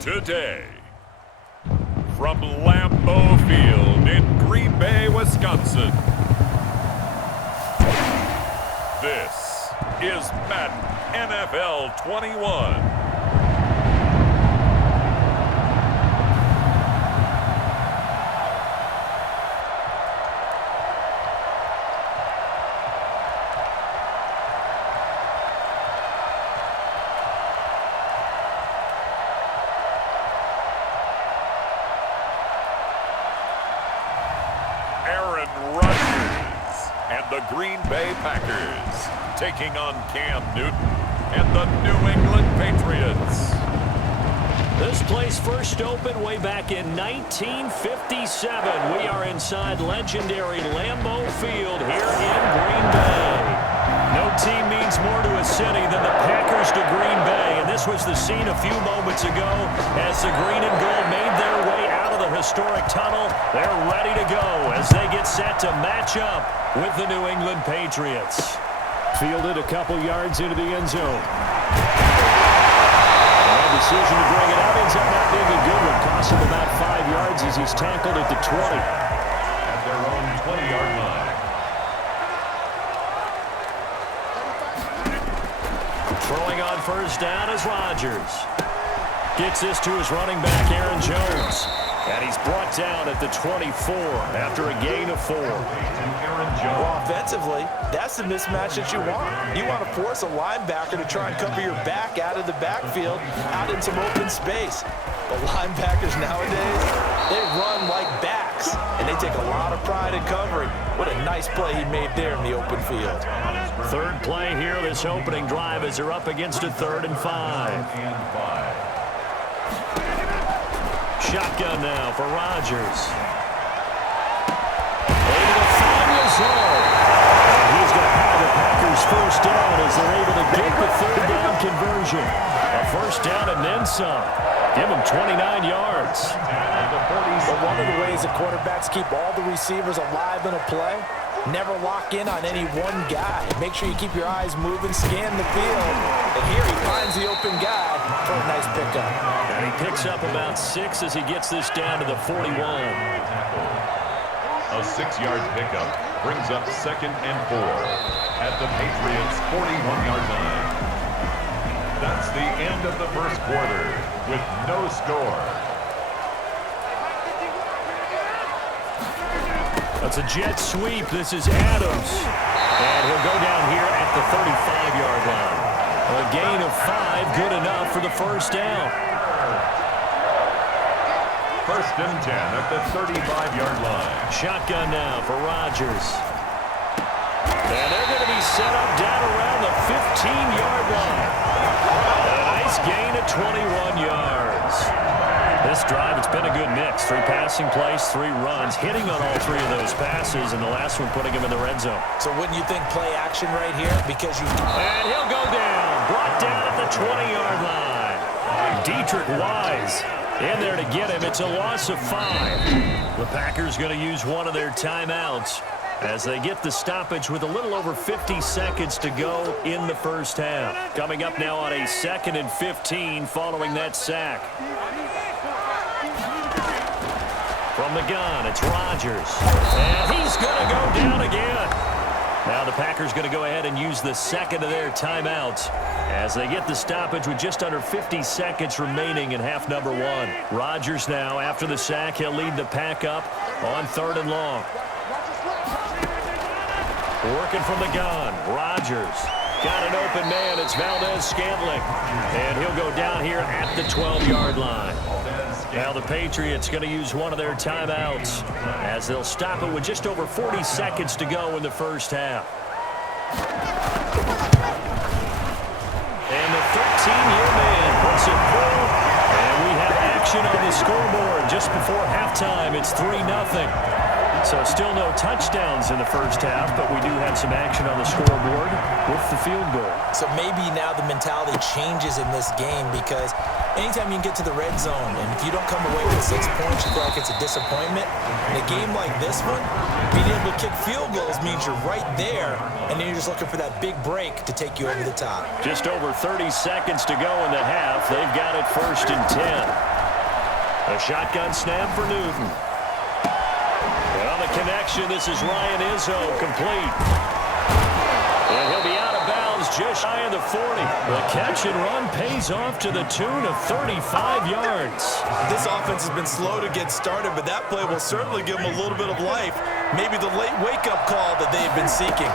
Today, from Lambeau Field in Green Bay, Wisconsin, this is Madden NFL 21. The Green Bay Packers taking on Cam Newton and the New England Patriots. This place first opened way back in 1957. We are inside legendary Lambeau Field here in Green Bay. No team means more to a city than the Packers to Green Bay, and this was the scene a few moments ago as the green and gold made their way out of the historic tunnel. They're ready to go as they get set to match up with the New England Patriots. Fielded a couple yards into the end zone. And decision to bring it out ends up not being a good one. Cost him about 5 yards as he's tackled at the 20. At their own 20-yard line. Throwing on first down is Rodgers. Gets this to his running back, Aaron Jones. And he's brought down at the 24 after a gain of 4. Well, offensively, that's the mismatch that you want. You want to force a linebacker to try and cover your back out of the backfield, out in some open space. The linebackers nowadays, they run like backs, and they take a lot of pride in covering. What a nice play he made there in the open field. Third play here, this opening drive as they're up against a 3rd and 5. Shotgun now for Rodgers. Able to find Lazard. And he's going to have the Packers first down as they're able to get the 3rd down conversion. A first down and then some. Give him 29 yards. But one of the ways the quarterbacks keep all the receivers alive in a play, never lock in on any one guy. Make sure you keep your eyes moving, scan the field. And here he finds the open guy for a nice pickup. And he picks up about 6 as he gets this down to the 41. A 6-yard pickup brings up 2nd and 4 at the Patriots' 41-yard line. That's the end of the first quarter with no score. That's a jet sweep. This is Adams. And he'll go down here at the 35-yard line. A gain of 5, good enough for the first down. 1st and 10 at the 35-yard line. Shotgun now for Rodgers. And they're going to be set up down around the 15-yard line. A nice gain of 21 yards. This drive, it's been a good mix. 3 passing plays, 3 runs, hitting on all 3 of those passes, and the last one putting him in the red zone. So wouldn't you think play action right here? Because you... And he'll go down. Brought down at the 20-yard line. Dietrich Wise in there to get him. It's a loss of 5. The Packers going to use one of their timeouts as they get the stoppage with a little over 50 seconds to go in the first half. Coming up now on a 2nd and 15 following that sack. From the gun, it's Rodgers. And he's going to go down again. Now the Packers going to go ahead and use the 2nd of their timeouts as they get the stoppage with just under 50 seconds remaining in half number 1. Rodgers now, after the sack, he'll lead the pack up on 3rd and long. Working from the gun, Rodgers. Got an open man, it's Valdez-Scantling. And he'll go down here at the 12-yard line. Now the Patriots going to use one of their timeouts as they'll stop it with just over 40 seconds to go in the first half. And the 13-year man puts it through. And we have action on the scoreboard just before halftime. It's 3-0. So still no touchdowns in the first half, but we do have some action on the scoreboard with the field goal. So maybe now the mentality changes in this game because Anytime you can get to the red zone, and if you don't come away with 6 points, you feel like it's a disappointment. In a game like this one, being able to kick field goals means you're right there, and then you're just looking for that big break to take you over the top. Just over 30 seconds to go in the half. They've got it 1st and 10. A shotgun snap for Newton. And on the connection, this is Ryan Izzo, complete. And he'll be out of bounds just shy of the 40. The catch and run pays off to the tune of 35 yards. This offense has been slow to get started, but that play will certainly give them a little bit of life. Maybe the late wake-up call that they've been seeking.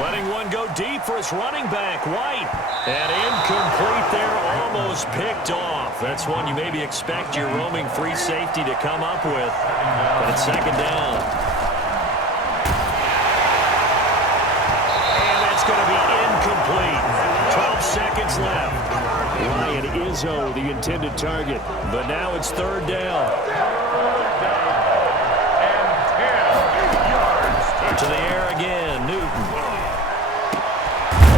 Letting one go deep for his running back, White. And incomplete there, almost picked off. That's one you maybe expect your roaming free safety to come up with. But it's 2nd down. And that's going to be incomplete. 12 seconds left. Ryan Izzo, the intended target. But now it's 3rd down. To the air again, Newton.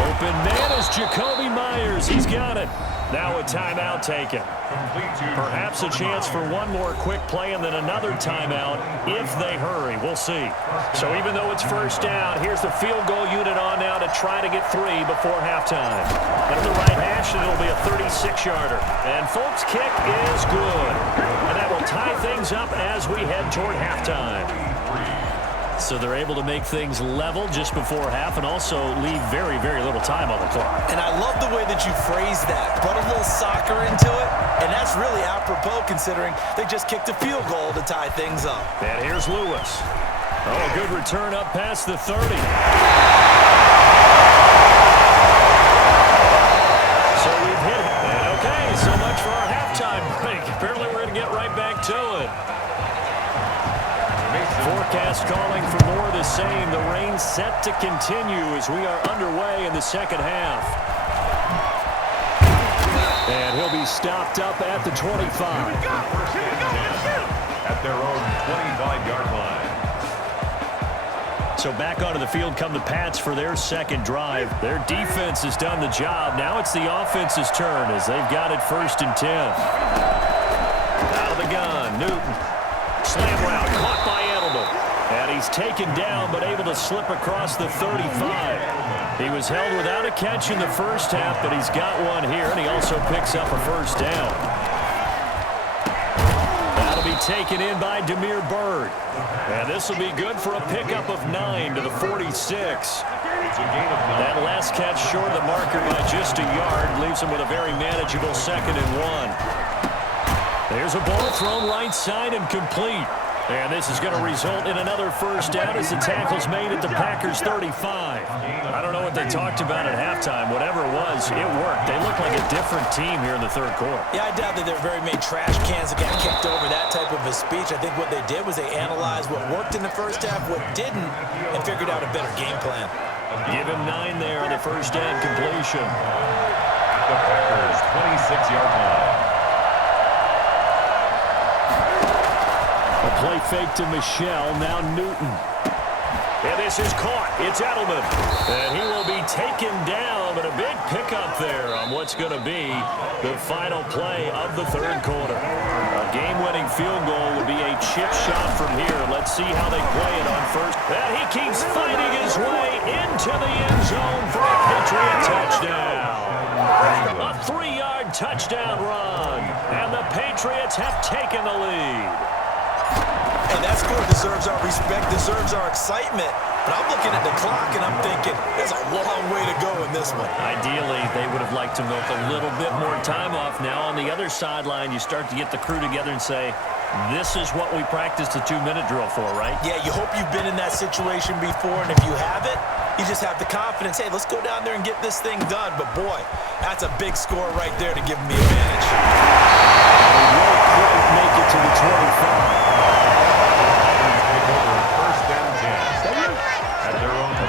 Open man is Jacoby Myers. He's got it. Now a timeout taken. Perhaps a chance for one more quick play and then another timeout if they hurry. We'll see. So even though it's 1st down, here's the field goal unit on now to try to get 3 before halftime. At the right hash, it'll be a 36-yarder. And folks, kick is good. And that will tie things up as we head toward halftime. So they're able to make things level just before half and also leave very, very little time on the clock. And I love the way that you phrase that. Put a little soccer into it, and that's really apropos considering they just kicked a field goal to tie things up. And here's Lewis. Oh, a good return up past the 30. So we've hit it. And okay, so much for our halftime break. Apparently we're going to get right back to it. Forecast calling for more of the same. The rain set to continue as we are underway in the 2nd half. And he'll be stopped up at the 25. At their own 25-yard line. So back onto the field come the Pats for their 2nd drive. Their defense has done the job. Now it's the offense's turn as they've got it 1st and 10. Out of the gun, Newton. Slam route, caught by Edelman. And he's taken down, but able to slip across the 35. He was held without a catch in the 1st half, but he's got one here, and he also picks up a 1st down. That'll be taken in by Damiere Byrd. And this will be good for a pickup of 9 to the 46. That last catch short of the marker by just a yard leaves him with a very manageable 2nd and 1. There's a ball thrown right side and complete. And this is going to result in another 1st down as the tackle's made at the Packers' 35. I don't know what they talked about at halftime. Whatever it was, it worked. They look like a different team here in the 3rd quarter. Yeah, I doubt that there are very many trash cans that got kicked over that type of a speech. I think what they did was they analyzed what worked in the 1st half, what didn't, and figured out a better game plan. Give him 9 there on the 1st down completion. At the Packers' 26-yard line. A play fake to Michelle, now Newton. And this is caught. It's Edelman. And he will be taken down, but a big pickup there on what's going to be the final play of the 3rd quarter. A game-winning field goal would be a chip shot from here. Let's see how they play it on 1st. And he keeps fighting his way into the end zone for a Patriot touchdown. A 3-yard touchdown run. And the Patriots have taken the lead. And that score deserves our respect, deserves our excitement. But I'm looking at the clock and I'm thinking, there's a long way to go in this one. Ideally, they would have liked to milk a little bit more time off. Now on the other sideline, you start to get the crew together and say, this is what we practiced a 2-minute drill for, right? Yeah, you hope you've been in that situation before, and if you haven't, you just have the confidence, hey, let's go down there and get this thing done. But boy, that's a big score right there to give them the advantage. They won't quite make it to the 25.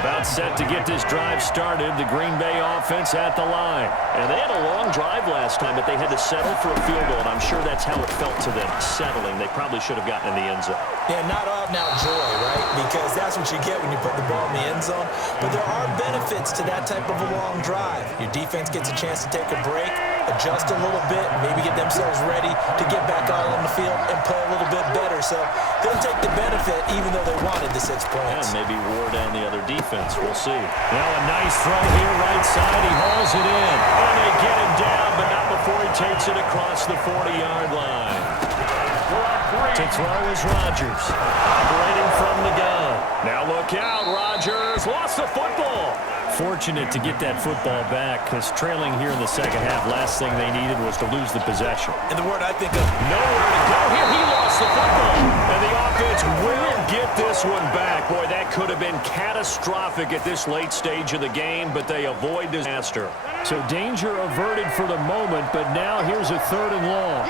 About set to get this drive started, the Green Bay offense at the line. And they had a long drive last time, but they had to settle for a field goal, and I'm sure that's how it felt to them, settling. They probably should have gotten in the end zone. Yeah, not out-and-out joy, right? Because that's what you get when you put the ball in the end zone. But there are benefits to that type of a long drive. Your defense gets a chance to take a break, adjust a little bit, maybe get themselves ready to get back out on the field and play a little bit better. So they'll take the benefit even though they wanted the 6 points. And maybe wore down the other defense. We'll see. Now a nice throw here, right side. He hauls it in. And they get him down, but not before he takes it across the 40-yard line. To throw is Rodgers, operating from the gun. Now look out, Rodgers lost the football. Fortunate to get that football back, because trailing here in the second half, last thing they needed was to lose the possession. And the word I think of, nowhere to go here. He lost the football. And the offense will get this one back. Boy, that could have been catastrophic at this late stage of the game, but they avoid disaster. So danger averted for the moment, but now here's a 3rd and long.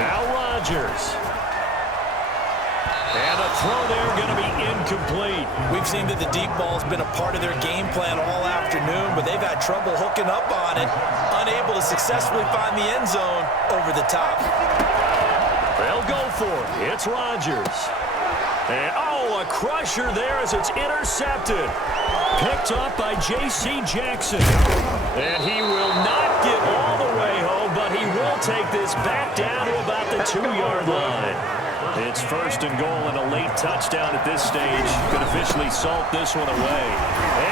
Now Rodgers. And the throw there going to be incomplete. We've seen that the deep ball's been a part of their game plan all afternoon, but they've had trouble hooking up on it, unable to successfully find the end zone over the top. They'll go for it. It's Rodgers. And, a crusher there as it's intercepted. Picked up by J.C. Jackson. And he will not get all the way home, but he will take this back down to about the 2-yard line. It's 1st and goal and a late touchdown at this stage. Could officially salt this one away.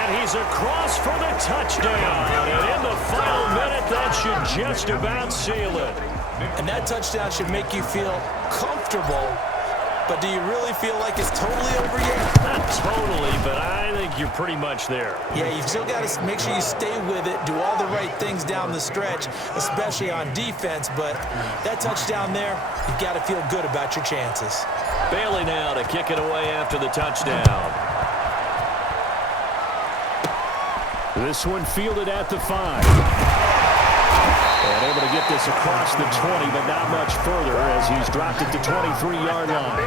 And he's across for the touchdown. And in the final minute, that should just about seal it. And that touchdown should make you feel comfortable. But do you really feel like it's totally over yet? Not totally, but I think you're pretty much there. Yeah, you've still got to make sure you stay with it, do all the right things down the stretch, especially on defense. But that touchdown there, you've got to feel good about your chances. Bailey now to kick it away after the touchdown. This one fielded at the 5. And able to get this across the 20, but not much further as he's dropped it to 23-yard line.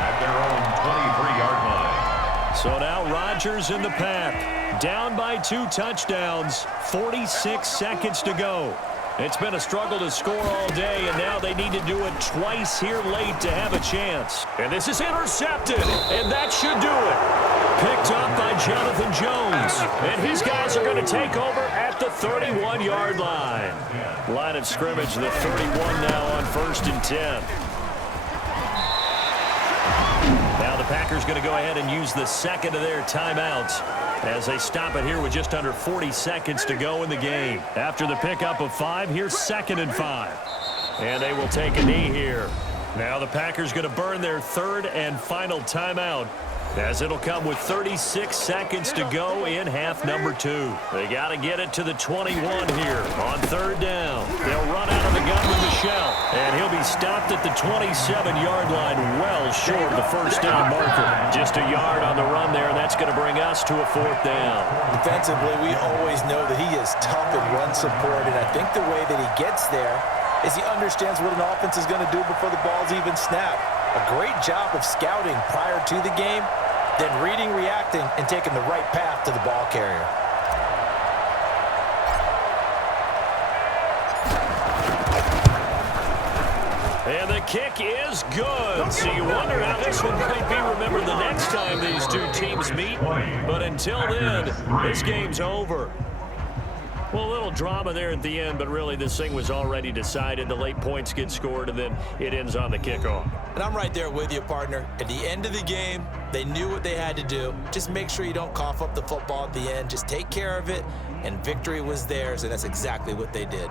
At their own 23-yard line. So now Rodgers in the pack. Down by 2 touchdowns. 46 seconds to go. It's been a struggle to score all day, and now they need to do it twice here late to have a chance. And this is intercepted, and that should do it. Picked up by Jonathan Jones. And his guys are going to take over at the 31-yard line. Line of scrimmage, the 31 now on 1st and 10. Now the Packers going to go ahead and use the second of their timeouts as they stop it here with just under 40 seconds to go in the game. After the pickup of 5, here's 2nd and 5. And they will take a knee here. Now the Packers going to burn their 3rd and final timeout, as it'll come with 36 seconds to go in half number 2. They got to get it to the 21 here on 3rd down. They'll run out of the gun with Michel, and he'll be stopped at the 27-yard line, well short of the 1st down marker. Just a yard on the run there, and that's going to bring us to a 4th down. Defensively, we always know that he is tough in run support, and I think the way that he gets there is he understands what an offense is going to do before the ball's even snapped. A great job of scouting prior to the game, then reading, reacting, and taking the right path to the ball carrier. And the kick is good. So you wonder how this one might be remembered the next time these two teams meet. But until then, this game's over. Well, a little drama there at the end, but really this thing was already decided. The late points get scored, and then it ends on the kickoff. And I'm right there with you, partner. At the end of the game, they knew what they had to do. Just make sure you don't cough up the football at the end. Just take care of it, and victory was theirs, and that's exactly what they did.